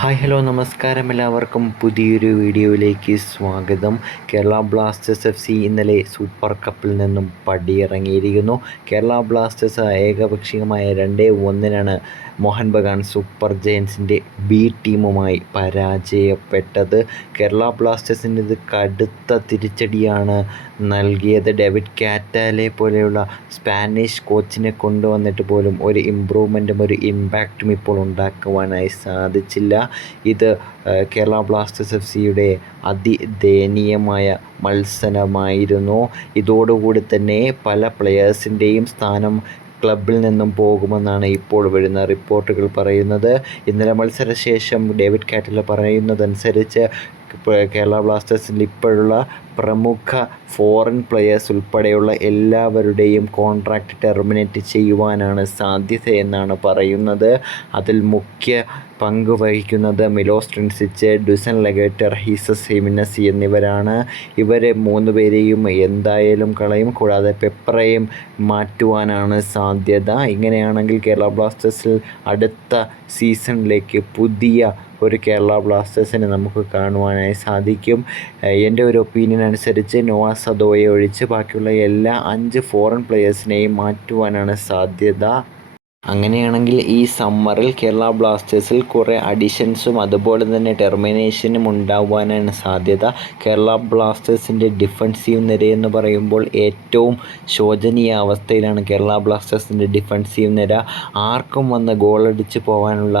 Hi hello നമസ്കാരം, എല്ലാവർക്കും പുതിയൊരു വീഡിയോയിലേക്ക് സ്വാഗതം. കേരള ബ്ലാസ്റ്റേഴ്സ് FC ഇന്നലെ സൂപ്പർ കപ്പിൽ നിന്നും പടിയിറങ്ങിയിരിക്കുന്നു. കേരള ബ്ലാസ്റ്റേഴ്സ് ഏകപക്ഷീയമായ 2-1 മോഹൻ ബഗാൻ സൂപ്പർ ജയൻസിൻ്റെ B ടീമുമായി പരാജയപ്പെട്ടത്. കേരള ബ്ലാസ്റ്റേഴ്സിൻ്റെ ഇത് കടുത്ത തിരിച്ചടിയാണ് നൽകിയത്. ഡേവിഡ് കാറ്റാലെ പോലെയുള്ള സ്പാനിഷ് കോച്ചിനെ കൊണ്ടുവന്നിട്ട് പോലും ഒരു ഇമ്പ്രൂവ്മെൻറ്റും ഒരു ഇമ്പാക്റ്റും ഇപ്പോൾ ഉണ്ടാക്കുവാനായി സാധിച്ചില്ല. ഇത് കേരള ബ്ലാസ്റ്റേഴ്സ് FCയുടെ അതിദയനീയമായ മത്സരമായിരുന്നു. ഇതോടുകൂടി തന്നെ പല പ്ലെയേഴ്സിൻ്റെയും സ്ഥാനം ക്ലബിൽ നിന്നും പോകുമെന്നാണ് ഇപ്പോൾ വരുന്ന റിപ്പോർട്ടുകൾ പറയുന്നത്. ഇന്നലെ മത്സരശേഷം ഡേവിഡ് കാറ്റല പറയുന്നതനുസരിച്ച് കേരള ബ്ലാസ്റ്റേഴ്സിൽ ഇപ്പോഴുള്ള പ്രമുഖ ഫോറിൻ പ്ലെയേഴ്സ് ഉൾപ്പെടെയുള്ള എല്ലാവരുടെയും കോൺട്രാക്റ്റ് ടെർമിനേറ്റ് ചെയ്യുവാനാണ് സാധ്യതയെന്നാണ് പറയുന്നത്. അതിൽ മുഖ്യ പങ്ക് വഹിക്കുന്നത് മിലോസ് ട്രിൻസിച്ച്, ഡുസൻ ലെഗേറ്റർ, ഹീസസ് ഹിമിനസ് എന്നിവരാണ്. ഇവരെ 3 പേരെയും എന്തായാലും കളയും. കൂടാതെ പെപ്പറയും മാറ്റുവാനാണ് സാധ്യത. ഇങ്ങനെയാണെങ്കിൽ കേരള ബ്ലാസ്റ്റേഴ്സിൽ അടുത്ത സീസണിലേക്ക് പുതിയ ഒരു കേരള ബ്ലാസ്റ്റേഴ്സിനെ നമുക്ക് കാണുവാനായി സാധിക്കും. എൻ്റെ ഒരു ഒപ്പീനിയൻ അനുസരിച്ച് നോവ സദോയെ ഒഴിച്ച് ബാക്കിയുള്ള എല്ലാ 5 ഫോറിൻ പ്ലെയേഴ്സിനെയും മാറ്റുവാനാണ് സാധ്യത. അങ്ങനെയാണെങ്കിൽ ഈ സമ്മറിൽ കേരള ബ്ലാസ്റ്റേഴ്സിൽ കുറേ അഡിഷൻസും അതുപോലെ തന്നെ ടെർമിനേഷനും ഉണ്ടാവാനാണ് സാധ്യത. കേരള ബ്ലാസ്റ്റേഴ്സിൻ്റെ ഡിഫൻസീവ് നിരയെന്ന് പറയുമ്പോൾ ഏറ്റവും ശോചനീയ അവസ്ഥയിലാണ് കേരള ബ്ലാസ്റ്റേഴ്സിൻ്റെ ഡിഫൻസീവ് നിര. ആർക്കും വന്ന് ഗോളടിച്ച് പോകാനുള്ള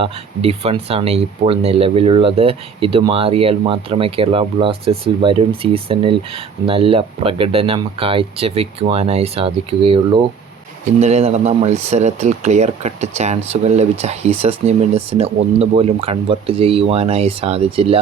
ഡിഫൻസാണ് ഇപ്പോൾ നിലവിലുള്ളത്. ഇത് മാറിയാൽ മാത്രമേ കേരള ബ്ലാസ്റ്റേഴ്സിൽ വരും സീസണിൽ നല്ല പ്രകടനം കാഴ്ചവെക്കുവാനായി സാധിക്കുകയുള്ളൂ. ഇന്നലെ നടന്ന മത്സരത്തിൽ ക്ലിയർ കട്ട് ചാൻസുകൾ ലഭിച്ച ഹീസസ് ഹിമിനസിന് ഒന്നുപോലും കൺവെർട്ട് ചെയ്യുവാനായി സാധിച്ചില്ല.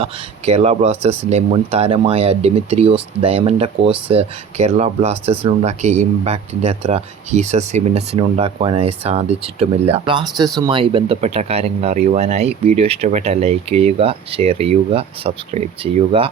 കേരള ബ്ലാസ്റ്റേഴ്സിൻ്റെ മുൻ താരമായ ഡിമിത്രിയോസ് ഡയമൻഡക്കോസ് കേരള ബ്ലാസ്റ്റേഴ്സിനുണ്ടാക്കിയ ഇമ്പാക്റ്റിൻ്റെ അത്ര ഹീസസ് ഹിമിനസിന് ഉണ്ടാക്കുവാനായി സാധിച്ചിട്ടുമില്ല. ബ്ലാസ്റ്റേഴ്സുമായി ബന്ധപ്പെട്ട കാര്യങ്ങൾ അറിയുവാനായി വീഡിയോ ഇഷ്ടപ്പെട്ടാൽ ലൈക്ക് ചെയ്യുക, ഷെയർ ചെയ്യുക, സബ്സ്ക്രൈബ് ചെയ്യുക.